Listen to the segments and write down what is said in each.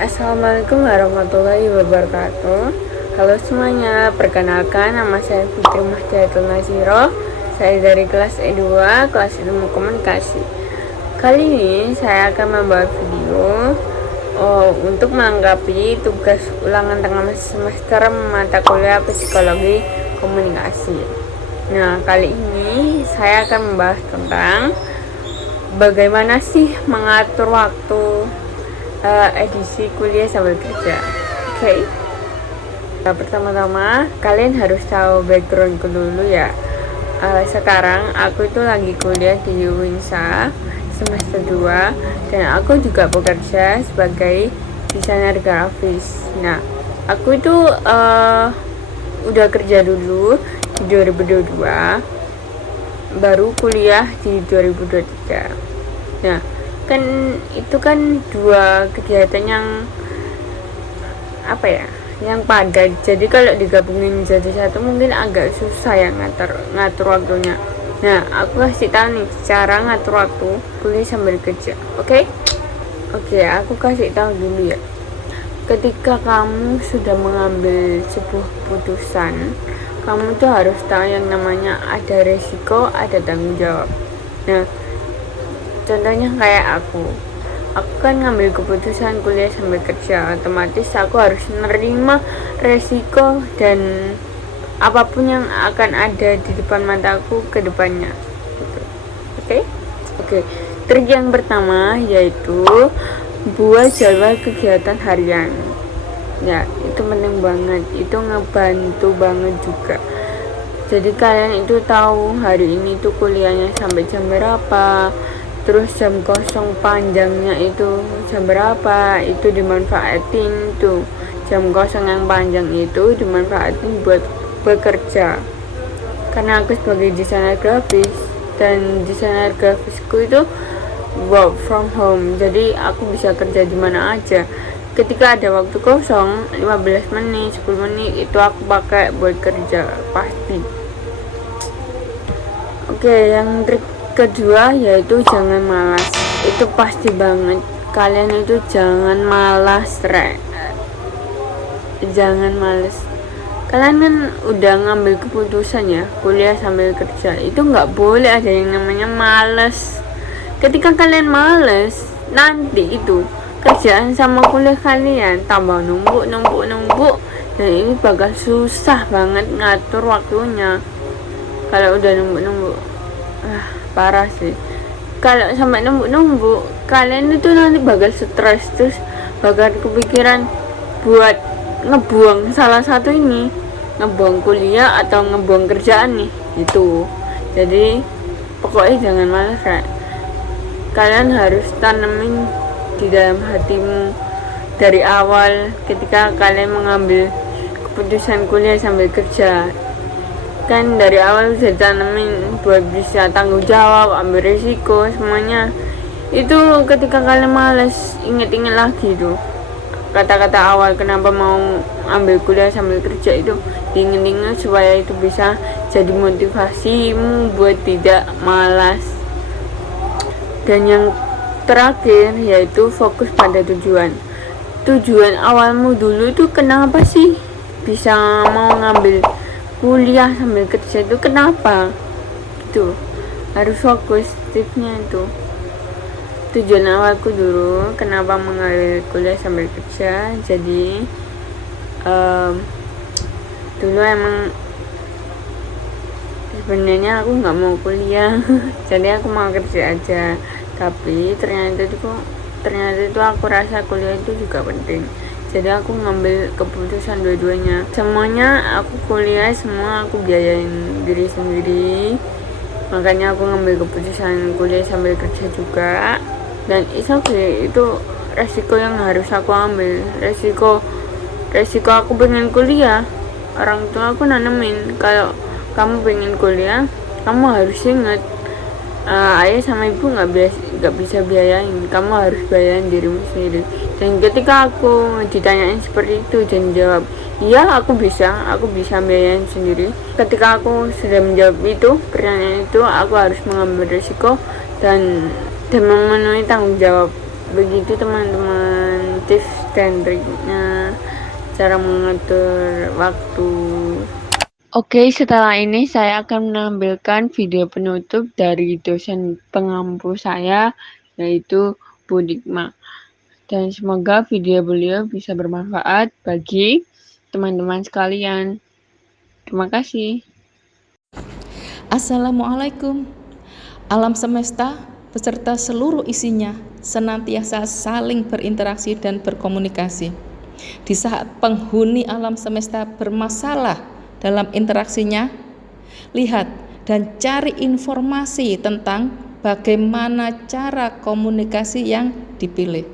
Assalamualaikum warahmatullahi wabarakatuh. Halo semuanya, perkenalkan nama saya Fitri Mahdiatul Naziro. Saya dari kelas E2, kelas Ilmu Komunikasi. Kali ini saya akan membuat video untuk melengkapi tugas ulangan tengah semester mata kuliah Psikologi Komunikasi. Nah, kali ini saya akan membahas tentang bagaimana sih mengatur waktu edisi kuliah sambil kerja. Oke. Nah, pertama-tama kalian harus tahu backgroundku dulu ya. Sekarang aku itu lagi kuliah di Winsa semester 2 dan aku juga bekerja sebagai desainer grafis. Nah, aku itu udah kerja dulu di 2022, baru kuliah di 2023. Nah, kan itu kan dua kegiatan yang padat, jadi kalau digabungin jadi satu mungkin agak susah ya ngatur waktunya. Nah, aku kasih tahu nih cara ngatur waktu kuliah sambil kerja. Oke, aku kasih tahu dulu ya. Ketika kamu sudah mengambil sebuah keputusan, kamu tuh harus tahu yang namanya ada resiko, ada tanggung jawab. Nah, contohnya kayak aku kan ngambil keputusan kuliah sambil kerja, otomatis aku harus menerima resiko dan apapun yang akan ada di depan mataku ke depannya gitu. Oke. Trik yang pertama yaitu buat jadwal kegiatan harian. Ya, itu penting banget, itu ngebantu banget juga. Jadi kalian itu tahu hari ini tuh kuliahnya sampai jam berapa, terus jam kosong panjangnya itu jam berapa, itu dimanfaatin tuh. Jam kosong yang panjang itu dimanfaatin buat bekerja. Karena aku sebagai desainer grafis dan desainer grafisku itu work from home, jadi aku bisa kerja di mana aja. Ketika ada waktu kosong 15 menit, 10 menit itu aku pakai buat kerja pasti. Oke, yang trik kedua yaitu jangan malas. Itu pasti banget, kalian itu jangan malas, jangan males. Kalian kan udah ngambil keputusan ya kuliah sambil kerja, itu nggak boleh ada yang namanya males. Ketika kalian males, nanti itu kerjaan sama kuliah kalian tambah numpuk, dan ini bakal susah banget ngatur waktunya kalau udah numpuk. Parah sih. Kalau sampai numpuk, kalian itu nanti bakal stres, terus bakal kepikiran buat ngebuang salah satu ini, ngebuang kuliah atau ngebuang kerjaan nih itu. Jadi pokoknya jangan malas ya. Kalian harus tanemin di dalam hatimu dari awal ketika kalian mengambil keputusan kuliah sambil kerja. Kan dari awal bisa tanemin buat bisa tanggung jawab, ambil risiko semuanya. Itu ketika kalian males, inget-inget lagi tuh kata-kata awal kenapa mau ambil kuliah sambil kerja, itu diinget-inget supaya itu bisa jadi motivasimu buat tidak malas. Dan yang terakhir yaitu fokus pada tujuan awalmu dulu itu kenapa sih bisa mau ngambil kuliah sambil kerja, itu kenapa, itu harus fokus. Tipsnya itu tujuan awalku dulu kenapa mengambil kuliah sambil kerja. Jadi dulu emang sebenarnya aku nggak mau kuliah jadi aku mau kerja aja, tapi ternyata itu aku rasa kuliah itu juga penting, jadi aku ngambil keputusan dua-duanya. Semuanya aku kuliah, semua aku biayain diri sendiri, makanya aku ngambil keputusan kuliah sambil kerja juga. Dan itu resiko yang harus aku ambil, resiko aku pengen kuliah. Orang tua aku nanemin kalau kamu pengen kuliah, kamu harus ingat ayah sama ibu nggak bisa biayain, kamu harus biayain dirimu sendiri. Dan ketika aku ditanyain seperti itu dan jawab iya aku bisa biayain sendiri, ketika aku sudah menjawab itu pertanyaan itu, aku harus mengambil risiko dan memenuhi tanggung jawab. Begitu teman-teman tips dan triknya, cara mengatur waktu. Oke, setelah ini saya akan menampilkan video penutup dari dosen pengampu saya, yaitu Bu Dikma. Dan semoga video beliau bisa bermanfaat bagi teman-teman sekalian. Terima kasih. Assalamualaikum. Alam semesta beserta seluruh isinya senantiasa saling berinteraksi dan berkomunikasi. Di saat penghuni alam semesta bermasalah dalam interaksinya, lihat dan cari informasi tentang bagaimana cara komunikasi yang dipilih.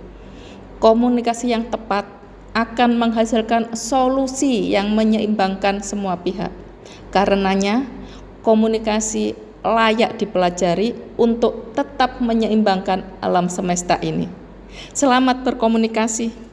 Komunikasi yang tepat akan menghasilkan solusi yang menyeimbangkan semua pihak. Karenanya, komunikasi layak dipelajari untuk tetap menyeimbangkan alam semesta ini. Selamat berkomunikasi.